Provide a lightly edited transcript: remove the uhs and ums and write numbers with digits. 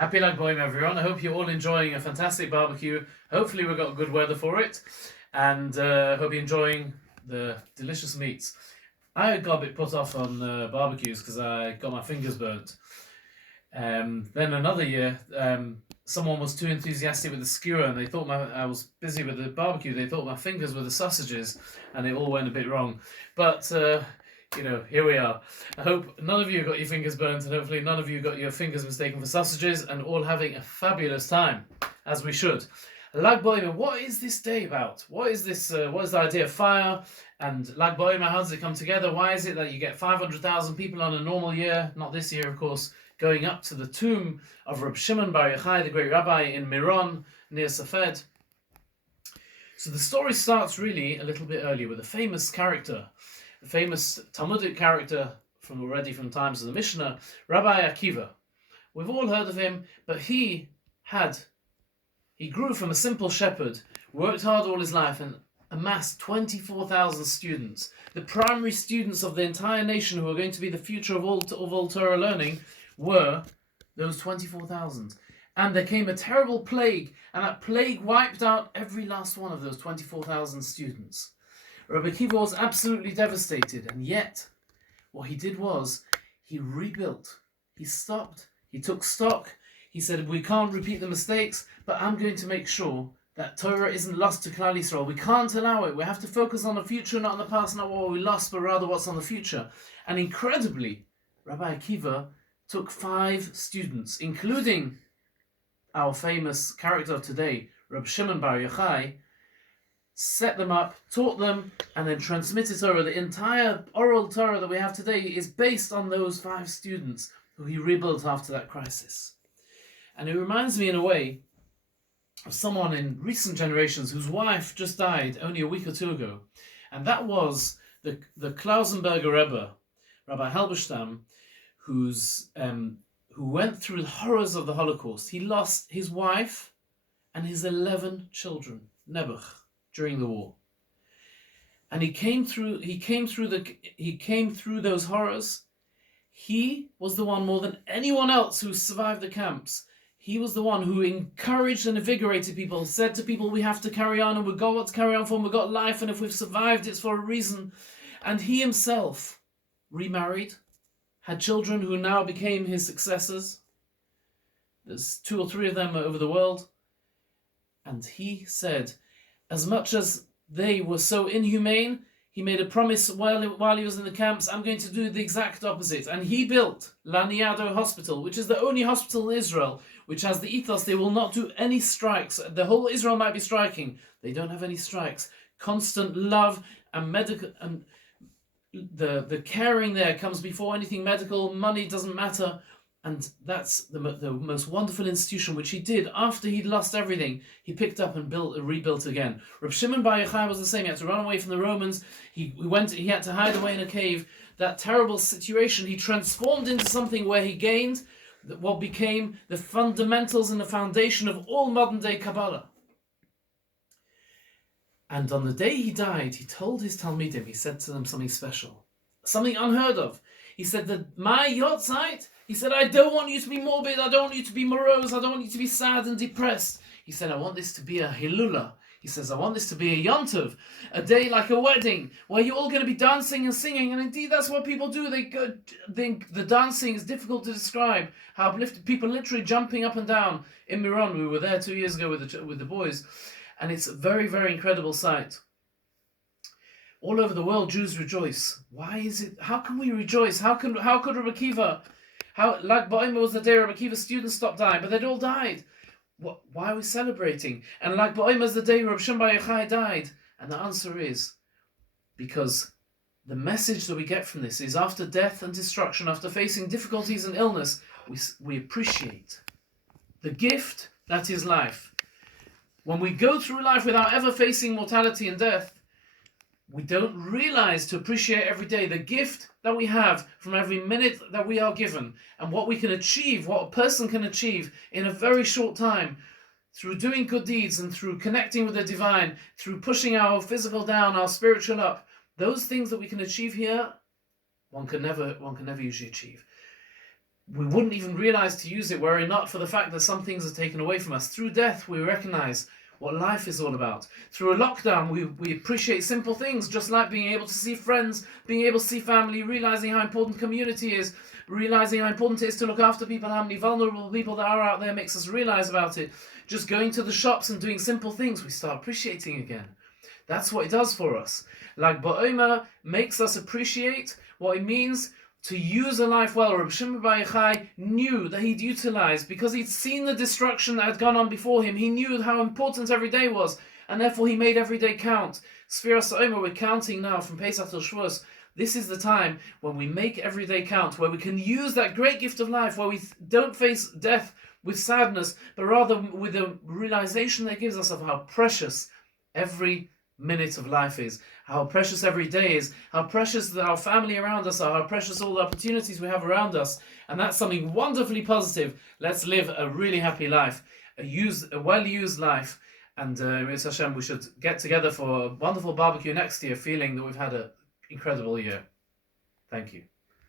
Happy Lag Boim, everyone. I hope you're all enjoying a fantastic barbecue. Hopefully we've got good weather for it. And hope you're enjoying the delicious meats. I got a bit put off on barbecues because I got my fingers burnt. Then another year, someone was too enthusiastic with the skewer and they thought I was busy with the barbecue. They thought my fingers were the sausages and it all went a bit wrong. But here we are. I hope none of you got your fingers burnt and hopefully none of you got your fingers mistaken for sausages and all having a fabulous time, as we should. Lag Boimer, what is this day about? What is this? What is the idea of fire? And Lag Boimer, how does it come together? Why is it that you get 500,000 people on a normal year, not this year of course, going up to the tomb of Reb Shimon Bar Yochai, the great rabbi in Miron, near Safed? So the story starts really a little bit earlier with a famous character, a famous Talmudic character from times of the Mishnah, Rabbi Akiva. We've all heard of him, but he grew from a simple shepherd, worked hard all his life, and amassed 24,000 students. The primary students of the entire nation who are going to be the future of all Torah learning were those 24,000. And there came a terrible plague, and that plague wiped out every last one of those 24,000 students. Rabbi Akiva was absolutely devastated, and yet what he did was he rebuilt. He stopped. He took stock. He said, we can't repeat the mistakes, but I'm going to make sure that Torah isn't lost to Klal Yisrael. We can't allow it. We have to focus on the future, not on the past, not what we lost, but rather what's on the future. And incredibly, Rabbi Akiva took 5 students, including our famous character of today, Reb Shimon Bar Yochai, set them up, taught them, and then transmitted Torah. The entire oral Torah that we have today is based on those 5 students who he rebuilt after that crisis. And it reminds me in a way of someone in recent generations whose wife just died only a week or 2 ago. And that was the Klausenberger Rebbe, Rabbi Halberstam, who went through the horrors of the Holocaust. He lost his wife and his 11 children, Nebuch, during the war. And he came through those horrors. He was the one more than anyone else who survived the camps. He was the one who encouraged and invigorated people, said to people, we have to carry on, and we've got what to carry on for, and we've got life, and if we've survived, it's for a reason. And he himself remarried, had children who now became his successors. There's 2 or 3 of them over the world. And he said, as much as they were so inhumane, he made a promise while he was in the camps, I'm going to do the exact opposite. And he built Laniado Hospital, which is the only hospital in Israel which has the ethos, they will not do any strikes. The whole Israel might be striking. They don't have any strikes. Constant love and medical, and the caring there comes before anything medical. Money doesn't matter. And that's the most wonderful institution, which he did after he'd lost everything. He picked up and rebuilt again. Reb Shimon Bar Yochai was the same. He had to run away from the Romans. He had to hide away in a cave. That terrible situation, he transformed into something where he gained what became the fundamentals and the foundation of all modern day Kabbalah. And on the day he died, he told his Talmidim, he said to them something special, something unheard of. He said that my Yotzeit, he said, I don't want you to be morbid, I don't want you to be morose, I don't want you to be sad and depressed. He said, I want this to be a Hilula. He says, I want this to be a Yontov, a day like a wedding, where you're all going to be dancing and singing, and indeed that's what people do. They think the dancing is difficult to describe, how uplifted, people literally jumping up and down. In Miron, we were there 2 years ago with the boys, and it's a very, very incredible sight. All over the world, Jews rejoice. Why is it? How can we rejoice? How could Rabbi Akiva? Lag Boimer was the day Rabbi Akiva's students stopped dying, but they'd all died. Why are we celebrating? And Lag Boimer is the day Reb Shimon Bar Yochai died. And the answer is because the message that we get from this is after death and destruction, after facing difficulties and illness, we appreciate the gift that is life. When we go through life without ever facing mortality and death, we don't realize to appreciate every day the gift that we have from every minute that we are given and what we can achieve, what a person can achieve in a very short time through doing good deeds and through connecting with the divine, through pushing our physical down, our spiritual up. Those things that we can achieve here, one can never usually achieve. we wouldn't even realize to use it were it not for the fact that some things are taken away from us. Through death, we recognize what life is all about. Through a lockdown, we appreciate simple things, just like being able to see friends, being able to see family, realizing how important community is, realizing how important it is to look after people, how many vulnerable people there are out there makes us realize about it. Just going to the shops and doing simple things, we start appreciating again. That's what it does for us. Lag BaOmer makes us appreciate what it means to use a life well. Rabbi Shimon Bar Yochai knew that he'd utilized, because he'd seen the destruction that had gone on before him. He knew how important every day was, and therefore he made every day count. Sfiras HaOmer, we're counting now from Pesach till Shavuos. This is the time when we make every day count, where we can use that great gift of life, where we don't face death with sadness, but rather with a realization that gives us of how precious every minute of life is, how precious every day is, how precious our family around us are, how precious all the opportunities we have around us. And that's something wonderfully positive. Let's live a really happy life, a well-used life. And Mitzvah Hashem, we should get together for a wonderful barbecue next year, feeling that we've had an incredible year. Thank you.